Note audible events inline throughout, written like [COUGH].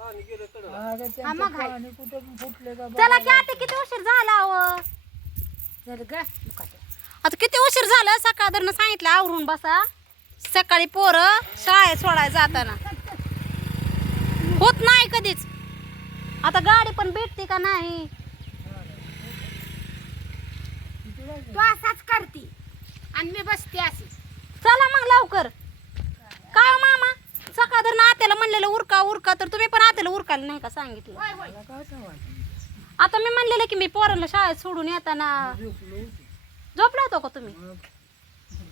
हा, मग कुठं फुटले का चला की आता किती उशीर झाला ग आता किती उशीर झाला? सकाळ सांगितलं आवरून बसा. सकाळी पोरं शाळेत सोडायला जाताना. होत नाही कधीच. आता गाडी पण भेटते का नाही? तू असाच करती. आणि मी बसते अशी चला मग लवकर काय हो मामा सकाळ धरण आत्याला म्हणलेलं उरका उरका. तर तुम्ही पण आत्याला उरकायला नाही का सांगितलं? होय होय. मला काय सांगायचं आता मी म्हणलेलं की मी पोरांना शाळेत सोडून येताना. झोपलो होतो. झोपला होतो का तुम्ही? मग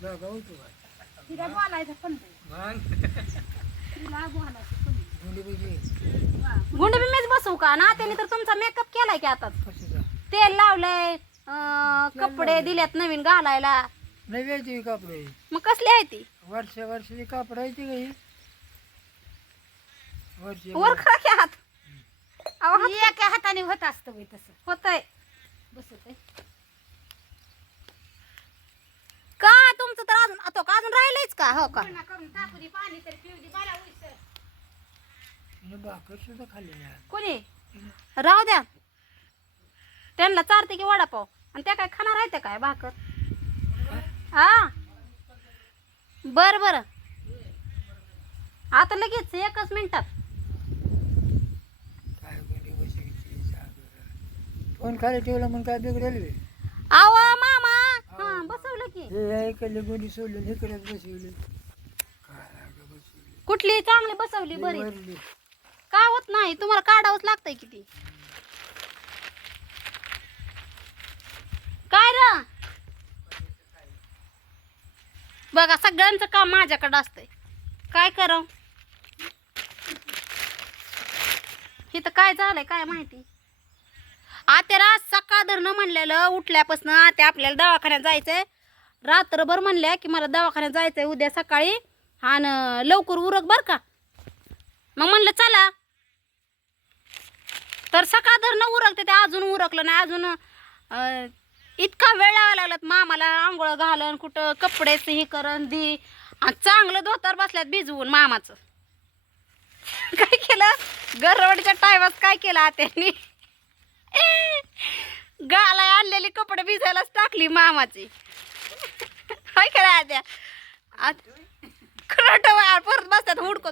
जागा होतो का? तिला बोलायचं पण नाही. तिला बोलायचं पण नाही. गुंडी बिंडी गुंड बी मीच बसवू का? ना त्याने तर तुमचा मेकअप केलाय की आता. तेल लावलंय अं, कपडे दिलेत नवीन घालायला. नवी कापडे. मग कसली आहे ती? वर्ष वर्षाची कापड आहे ती काही वर्ष वर खरा की हात. अहो हात एका हाताने होत असतं बाई तसं. होतय. बसत. का तुमचं तर अजून आता का अजून राहिलंयच का? हो का? पूर्ण करून टाकू दे पाणी तरी पिऊ दे मला उलसर. तिने भाकर सुद्धा खाल्ली नाही कोणी? राहू द्या. त्यांना चारते की वडापाव? आणि त्या काय खाणार आहे त्या काय भाकर? हा? बर बर. आता लगेच एकच मिनिटात काय गुंडी बसायची सागर फोन खाली ठेवला म्हणून काय बिघडेल बे? आव मामा. हा बसवलं की. हे ऐकले गुंडी सोडली बसवली. कुठली? चांगली बसवली बरी. वरली. काय होत नाही? तुम्हाला काढावंच लागतंय किती. काय र? बघा सगळ्यांचं काम माझ्याकडे असतंय. काय करावं? इथं काय झालंय काय माहिती? आत्याला सकाळ धरणं म्हणलेलं उठल्यापासून आत्या आपल्याला दवाखान्यात जायचंय. रात्रभर म्हणल्या की मला दवाखान्यात जायचंय उद्या सकाळी. आणि लवकर उरक बर का. मग म्हणलं चला. तर सकाळ धरणं उरकते ते अजून उरकलं नाही. अजून इतका वेळ लावा लागलात. मामाला आंघोळ घालन कुठं कपडेच हे करण दी. आणि चांगलं धोतर बसल्यात भिजवून मामाचं. काय केलं? गरवडीच्या टायमात काय केलं आत्यानी? [LAUGHS] गाला आणलेली कपडे भिजायलाच टाकली मामाची. काय केलं त्या खरं परत बसतात हुडकत.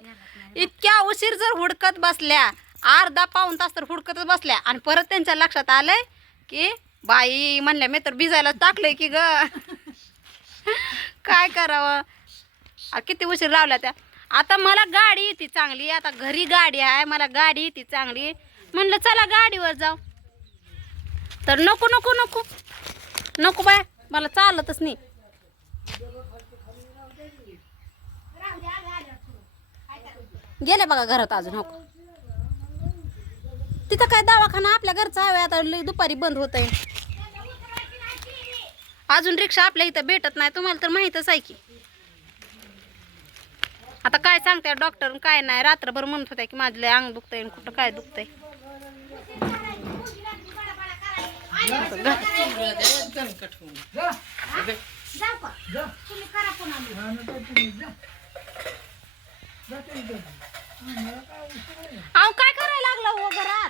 इतक्या उशीर जर हुडकत बसल्या अर्धा पाऊन तास तर हुडकतच बसल्या आणि परत त्यांच्या लक्षात आलंय की बाई म्हणल्या मी तर भिजायला टाकलंय की ग. [LAUGHS] काय करावं? किती उशीर लावल्या त्या. आता मला गाडी येते चांगली आता घरी गाडी आहे मला गाडी येते चांगली. म्हणलं चला गाडीवर जाऊ. तर नको नको नको. नको बाय मला चालतच नाही. गेले बघा घरात अजून हो. तिथं काय दवाखाना आपल्या घरचा हवे आता लई दुपारी बंद होत आहे अजून रिक्षा आपल्या इथं भेटत नाही तुम्हाला तर माहीतच आहे की. आता काय सांगते डॉक्टर काय नाही रात्रभर म्हणत होत्या की माझं लय अंग दुखतंय आणि कुठं काय दुखतंय जाऊ का जा तुम्ही करा पुन्हा मग. हा, नको तुम्ही जा. जा तुम्ही जा. मला काय उशीर आहे? अहो काय करायला लागलं हो घरात?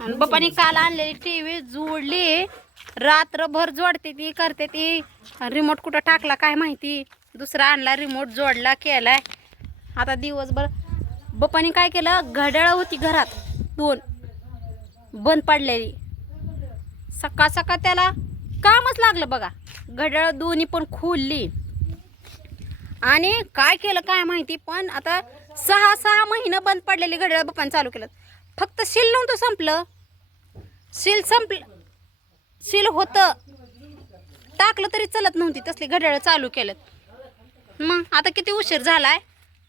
आणि बापाने काल आणलेली टीव्ही जोडली. रात्रभर जोडते ती करते ती. रिमोट कुठं टाकला काय माहिती? दुसरा आणला रिमोट जोडला केलाय. आता दिवसभर बप्पाने काय केलं? घड्याळ होती घरात. दोन. बंद पडलेली. सकाळ सकाळ त्याला कामच लागलं बघा. घड्याळ दोन्ही पण खोलली. आणि काय केलं काय माहिती पण आता सहा सहा महिने बंद पडलेली घड्याळ बप्पाने चालू केलं. फक्त शिल नव्हतं संपलं. शिल संपलं. शिल होतं. टाकलं तरी चलत नव्हती तसली घड्याळ चालू केलं मग आता किती उशीर झालाय?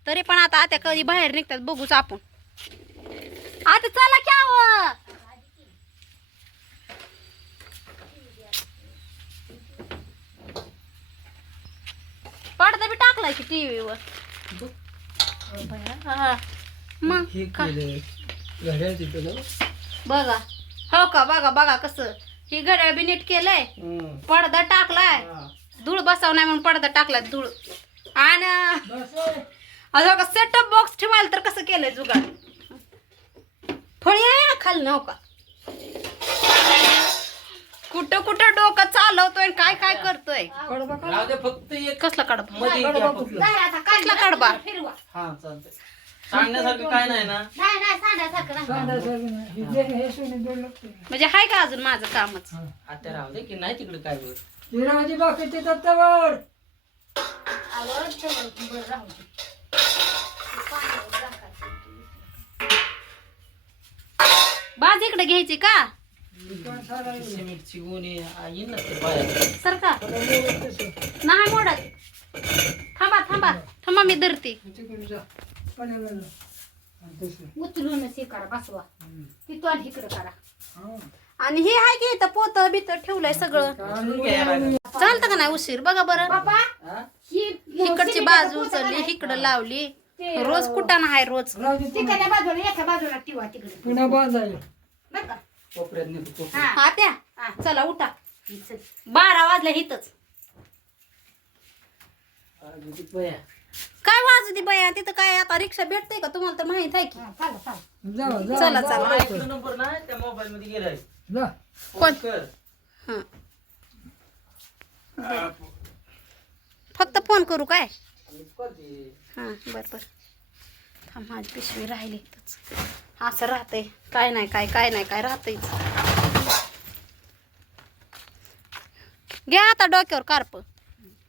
तरी पण आता आता कधी बाहेर निघतात बघूच आपण. आता चला की आव पडदा बी टाकलाय की मग हे घड्याळ तिथं ना? बघा. हो का? बघा बघा कसं. ही घड्याळ बी नीट केलंय. पडदा टाकलाय. धूळ बसाव नाही म्हणून पडदा टाकला धूळ. आणि. सेटअप बॉक्स ठेवायला तर कसं केलंय जुगाड? फळी आहे ना खाली नव का? कुठं कुठं डोकं चालवतोय आणि काय काय करतोय? राहू दे फक्त एक कसला कडबा? मध्ये कडबा घ्या फक्त. कसला हा चालतंय. सांगण्यासारखं काय नाही ना. म्हणजे हाय का अजून माझं कामच. आता राहू दे की नाही तिकडे काय बघ हिराची बाकीचे दत्तावर बाज इकडे घ्यायची का दुकान सारायला. सिमेंटची गोणी आ, येईन ना ते बाहेर सर का. नाही मोडत थांबा थांबा थांबा मी धरते तिकडे जा. उचलूनच हे करा बसवा हम्म. तिथं आणि इकडं करा हा. आणि हे आहे की इथं पोत बित ठेवलंय सगळं. चालतं का नाही उशीर? बघा बरं. बाबा इकडची बाजू उचलली इकडं लावली. रोज कुठं नाही रोज. बाजूला एका बाजूला ठेवा तिकडे. पुन्हा बरं का. हा. त्या. चला उठा. चल. बारा वाजल्या इथंच. काय वाजू दे बाया? तिथं काय आता रिक्षा भेटते का? तुम्हाला तर माहीत आहे की. हा, चला चला. नंबर नाही त्या मोबाईल मध्ये गेलाय. जा कोण? कर. हं. फक्त फोन करू काय. हां बरं बरं. थांब माझी पिशवी राहिली. इथंच असं राहतंय. काय नाही काय काय नाही काय राहतंय. घ्या आता डोक्यावर कार्प.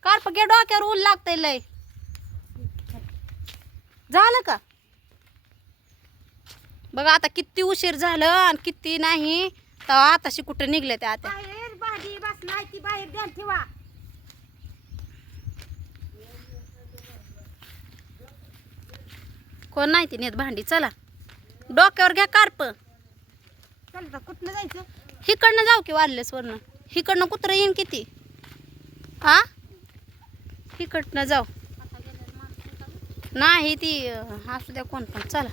कार्प घे डोक्यावर ऊन लागतंय लय. झालं का? बघा आता किती उशीर झालं आणि किती नाही. तर आताशी कुठं निघले ते आता? बाहेर भाजी बस नाही ती बाहेर द्या ठेवा. कोण नाही ती नेत भांडी चला. डोक्यावर घ्या कार्प. चल कुठनं जायचं? हिकडनं जाऊ की वारलेसवरनं हिकडनं कुत्रं येईन किती? हा हिकडनं जाऊ. नाही ती असू द्या कोण पण चला.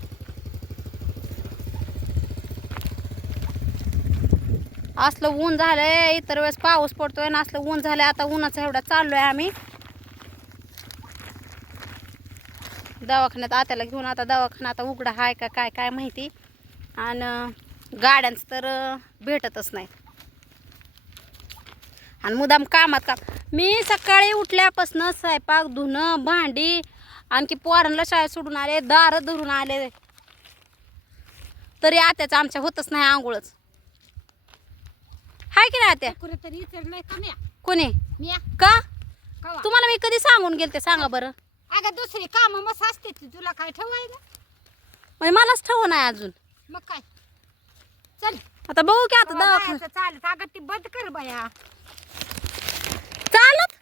असलं ऊन झालंय इतर वेळेस पाऊस पडतोय ना असलं ऊन झालंय आता उन्हाचा एवढा चाललोय आम्ही. दवाखान्यात आत्याला घेऊन आता दवाखाना आता उघडा आहे का काय काय माहिती. आणि गाड्यांचं तर भेटतच नाही. आणि मुदाम कामात काम मी सकाळी उठल्यापासून स्वयंपाक धुणं भांडी आणखी पोरांना शाळेत सोडून आले दारं धरून आले. तरी आत्याचं आमच्या होतच नाही आंघोळच. हाय की कुठेतरी इचर नाही कमी कोणी? मी. का? कवा? तुम्हाला मी कधी सांगून गेलते सांगा बरं. अगं दुसरी काम मस्त असते ती. तुला काय ठेवायला म्हणजे मलाच ठेवू नाही अजून. मग काय? चल. आता बघू की आता दवाखाना चालत. अगं ती बंद कर बाया. चालत?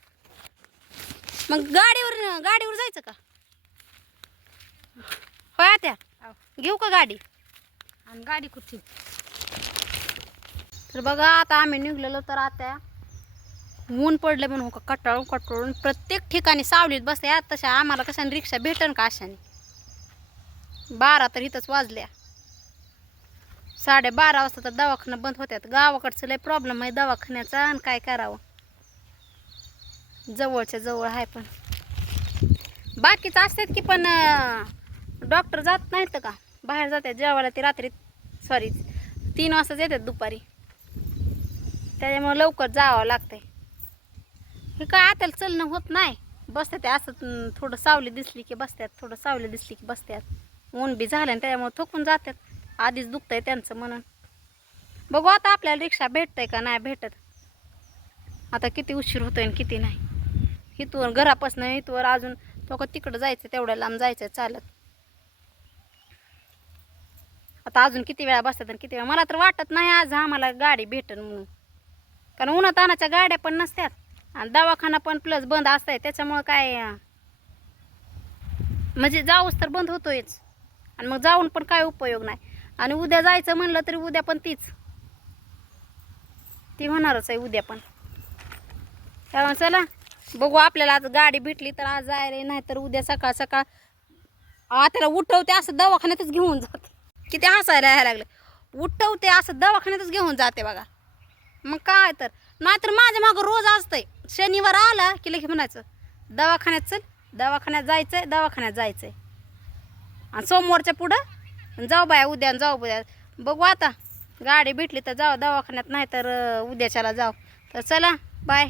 मग गाडीवर गाडीवर जायचं का? होय त्या. घेऊ का गाडी? आणि गाडी कुठे तर बघा आता आम्ही निघलेलो तर आता ऊन पडले म्हणून हो का कटाळून कटाळून प्रत्येक ठिकाणी सावलीत बसल्या. तशा आम्हाला कशाने रिक्षा भेटन का अशाने? बारा तर इथंच वाजल्या. साडेबारा वाजता तर दवाखाना बंद होत्यात. गावाकडचं लय प्रॉब्लेम आहे दवाखान्याचा आणि काय करावं? जवळच्या जवळ आहे पण. बाकीच असतात की पण डॉक्टर जात नाहीत का? बाहेर जातात जेवायला ते रात्री सॉरी तीन वाजताच येतात दुपारी. त्याच्यामुळे लवकर जावं लागतंय. हे काय आताला चलणं होत नाही. बसतात ते असं थोडं सावली दिसली की बसतात थोडं सावली दिसली की बसतात ऊन बी झालं आणि त्याच्यामुळे थकून जातात आधीच दुखतंय त्यांचं म्हणून. बघू आता आपल्याला रिक्षा भेटतंय का नाही भेटत. आता किती उशीर होतोय आणि किती नाही. इथवर घरापासून इथवर अजून तो का तिकडं जायचं तेवढ्या लांब जायचं चालत. आता अजून किती वेळा बसतात आणि किती वेळा. मला तर वाटत नाही आज आम्हाला गाडी भेटन म्हणून. कारण उन्हातानाच्या गाड्या पण नसतात आणि दवाखाना पण प्लस बंद असताय. त्याच्यामुळं काय म्हणजे जाऊच तर बंद होतोयच. आणि मग जाऊन पण काय उपयोग नाही. आणि उद्या जायचं म्हणलं तरी उद्या पण तीच. ती होणारच आहे उद्या पण. त्यामुळे चला बघू आपल्याला आज गाडी भेटली तर आज जायला नाही तर उद्या सकाळ सकाळ आताला उठवते असं दवाखान्यातच घेऊन जाते. किती हसायला यायला लागलं. उठवते असं दवाखान्यातच घेऊन जाते बघा. मग काय तर? नाहीतर माझ्या मागं रोज असतंय. शनिवार आला की लगे म्हणायचं दवाखान्यात चल दवाखान्यात जायचं आहे दवाखान्यात जायचं आहे आणि सोमवारच्या पुढं जाऊ बाया उद्या आणि जाऊ उद्या. बघू आता गाडी भेटली तर जाऊ दवाखान्यात नाही तर उद्याच्याला जाऊ. तर चला बाय.